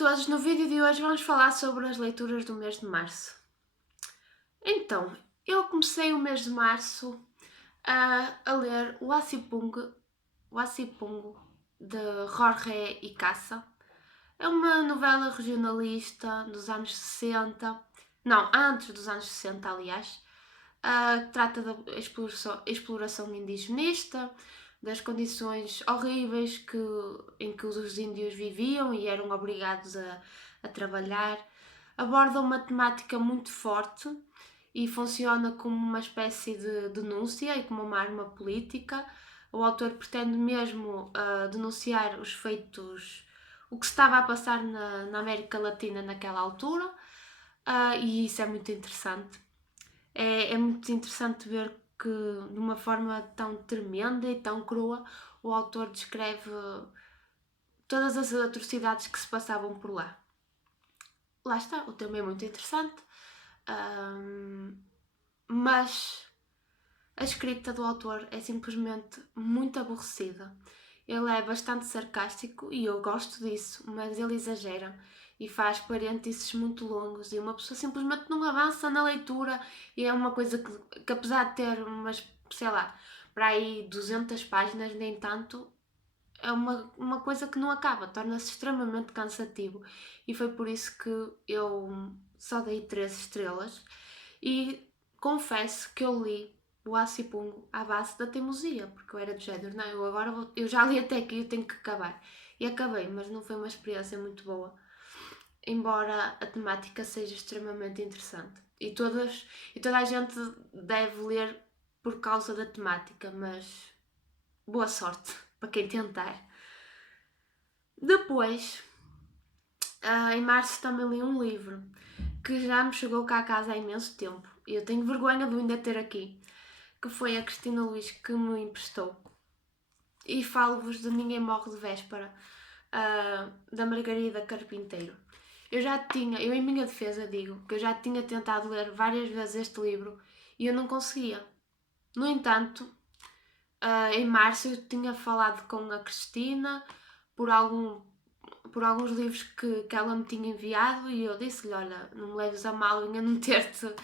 todos, no vídeo de hoje vamos falar sobre as leituras do mês de março. Então, eu comecei o mês de março a ler o Asipungo de Jorge e Cassa. É uma novela regionalista dos anos 60, não, antes dos anos 60, aliás, que trata da exploração indigenista, das condições horríveis em que os índios viviam e eram obrigados a trabalhar. Aborda uma temática muito forte e funciona como uma espécie de denúncia e como uma arma política. O autor pretende mesmo denunciar os feitos, o que se estava a passar na América Latina naquela altura, e isso é muito interessante. É muito interessante ver que, de uma forma tão tremenda e tão crua, o autor descreve todas as atrocidades que se passavam por lá. Lá está, o tema é muito interessante, mas a escrita do autor é simplesmente muito aborrecida. Ele é bastante sarcástico e eu gosto disso, mas ele exagera e faz parênteses muito longos e uma pessoa simplesmente não avança na leitura, e é uma coisa que apesar de ter umas, sei lá, para aí 200 páginas, nem tanto, é uma coisa que não acaba, torna-se extremamente cansativo, e foi por isso que eu só dei 3 estrelas. E confesso que eu li o Acipungo à base da teimosia, porque eu era do género, não, eu já li até aqui, eu tenho que acabar. E acabei, mas não foi uma experiência muito boa, embora a temática seja extremamente interessante. E toda a gente deve ler por causa da temática, mas boa sorte para quem tentar. Depois, em março também li um livro que já me chegou cá a casa há imenso tempo e eu tenho vergonha de ainda ter aqui, que foi a Cristina Luís que me emprestou. E falo-vos de Ninguém Morre de Véspera, da Margarida Carpinteiro. Eu em minha defesa digo que eu já tinha tentado ler várias vezes este livro e eu não conseguia. No entanto, em março eu tinha falado com a Cristina por alguns livros que ela me tinha enviado, e eu disse-lhe, olha, não me leves a mal eu não ter-te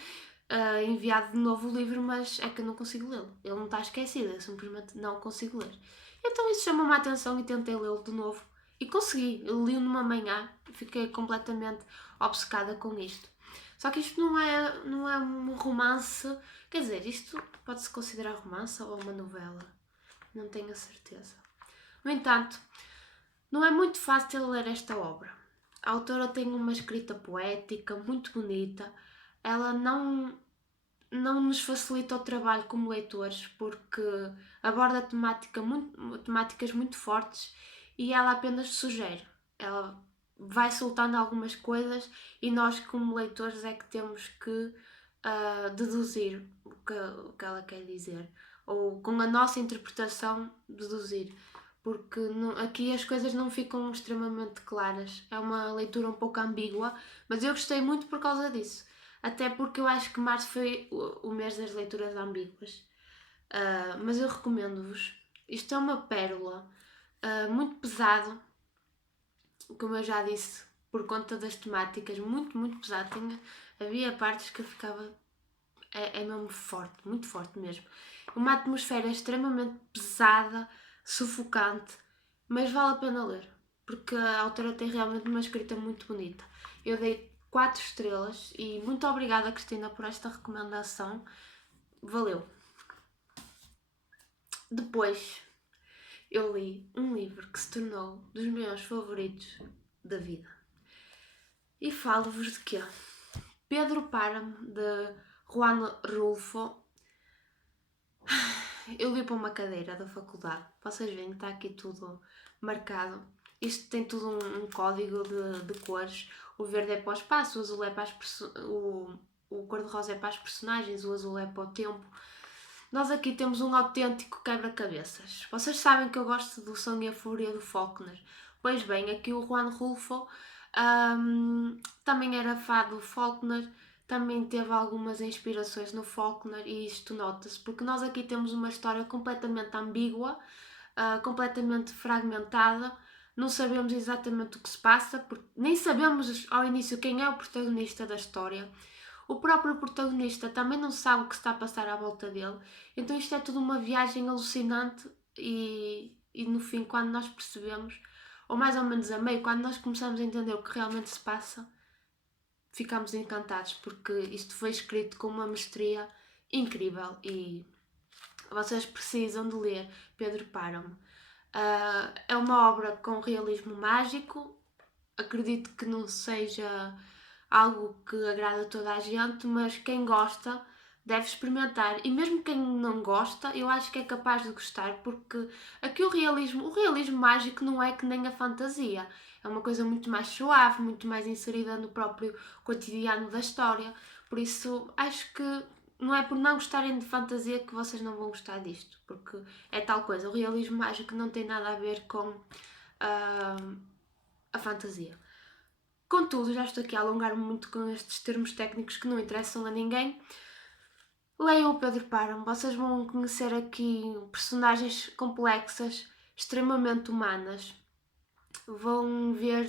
enviado de novo o livro, mas é que eu não consigo lê-lo. Ele não está esquecido, eu simplesmente não consigo ler. Então isso chamou-me a atenção e tentei lê-lo de novo. E consegui, eu li-o numa manhã e fiquei completamente obcecada com isto. Só que isto não é um romance, quer dizer, isto pode-se considerar romance ou uma novela, não tenho a certeza. No entanto, não é muito fácil ler esta obra. A autora tem uma escrita poética muito bonita. Ela não nos facilita o trabalho como leitores, porque aborda temáticas muito fortes e ela apenas sugere. Ela vai soltando algumas coisas e nós, como leitores, é que temos que deduzir o que ela quer dizer, ou com a nossa interpretação deduzir, porque aqui as coisas não ficam extremamente claras. É uma leitura um pouco ambígua, mas eu gostei muito por causa disso. Até porque eu acho que março foi o mês das leituras ambíguas. Mas eu recomendo-vos. Isto é uma pérola, muito pesado, como eu já disse, por conta das temáticas, muito, muito pesado. Havia partes que eu ficava. É mesmo forte, muito forte mesmo. Uma atmosfera extremamente pesada, sufocante, mas vale a pena ler, porque a autora tem realmente uma escrita muito bonita. Eu dei 4 estrelas e muito obrigada, Cristina, por esta recomendação. Valeu. Depois eu li um livro que se tornou dos meus favoritos da vida. E falo-vos de quê? Pedro Páramo, de Juan Rulfo. Eu li para uma cadeira da faculdade. Vocês veem que está aqui tudo marcado. Isto tem tudo um código de cores. O verde é para o espaço, o azul é para o cor-de-rosa é para as personagens, o azul é para o tempo. Nós aqui temos um autêntico quebra-cabeças. Vocês sabem que eu gosto do Sangue e a Fúria do Faulkner. Pois bem, aqui o Juan Rulfo também era fã do Faulkner, também teve algumas inspirações no Faulkner, e isto nota-se, porque nós aqui temos uma história completamente ambígua, completamente fragmentada, não sabemos exatamente o que se passa, porque nem sabemos ao início quem é o protagonista da história. O próprio protagonista também não sabe o que está a passar à volta dele. Então isto é tudo uma viagem alucinante e no fim, quando nós percebemos, ou mais ou menos a meio, quando nós começamos a entender o que realmente se passa, ficamos encantados, porque isto foi escrito com uma mestria incrível e vocês precisam de ler Pedro Páramo. É uma obra com realismo mágico, acredito que não seja algo que agrada a toda a gente, mas quem gosta deve experimentar. E mesmo quem não gosta, eu acho que é capaz de gostar, porque aqui o realismo mágico não é que nem a fantasia. É uma coisa muito mais suave, muito mais inserida no próprio cotidiano da história. Por isso, acho que não é por não gostarem de fantasia que vocês não vão gostar disto, porque é tal coisa. O realismo mágico não tem nada a ver com a fantasia. Contudo, já estou aqui a alongar-me muito com estes termos técnicos que não interessam a ninguém. Leiam o Pedro Páramo, vocês vão conhecer aqui personagens complexas, extremamente humanas. Vão ver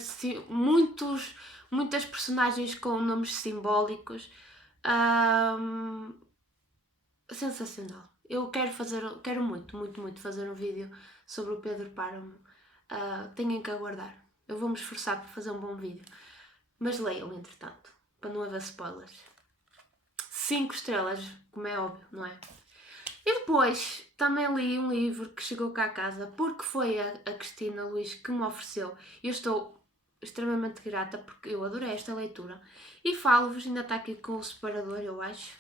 muitas personagens com nomes simbólicos. Sensacional. Eu quero muito fazer um vídeo sobre o Pedro Páramo. Tenham que aguardar. Eu vou me esforçar para fazer um bom vídeo. Mas leiam, entretanto, para não haver spoilers. 5 estrelas, como é óbvio, não é? E depois também li um livro que chegou cá a casa, porque foi a Cristina Luís que me ofereceu. Eu estou extremamente grata porque eu adorei esta leitura. E falo-vos, ainda está aqui com o separador, eu acho,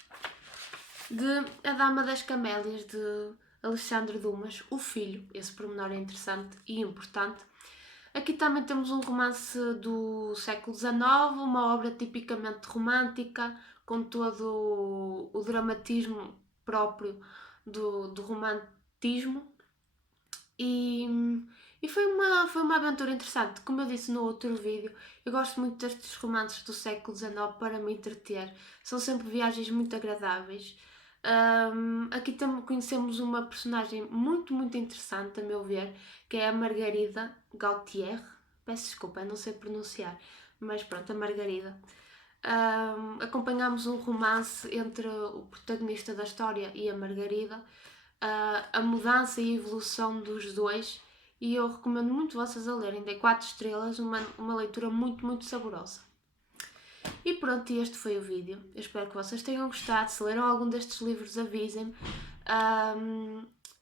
de A Dama das Camélias, de Alexandre Dumas, o filho. Esse pormenor é interessante e importante. Aqui também temos um romance do século XIX, uma obra tipicamente romântica, com todo o dramatismo próprio do romantismo. E foi uma aventura interessante. Como eu disse no outro vídeo, eu gosto muito destes romances do século XIX para me entreter. São sempre viagens muito agradáveis. Aqui também conhecemos uma personagem muito interessante, a meu ver, que é a Margarida Gautier. Peço desculpa, não sei pronunciar, mas pronto, a Margarida. Acompanhamos um romance entre o protagonista da história e a Margarida, a mudança e a evolução dos dois, e eu recomendo muito vocês a lerem. Dei 4 estrelas, uma leitura muito saborosa. E pronto, este foi o vídeo. Eu espero que vocês tenham gostado. Se leram algum destes livros, avisem-me.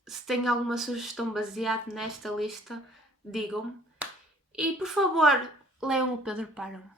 Se têm alguma sugestão baseada nesta lista, digam-me. E por favor, leiam o Pedro Páramo.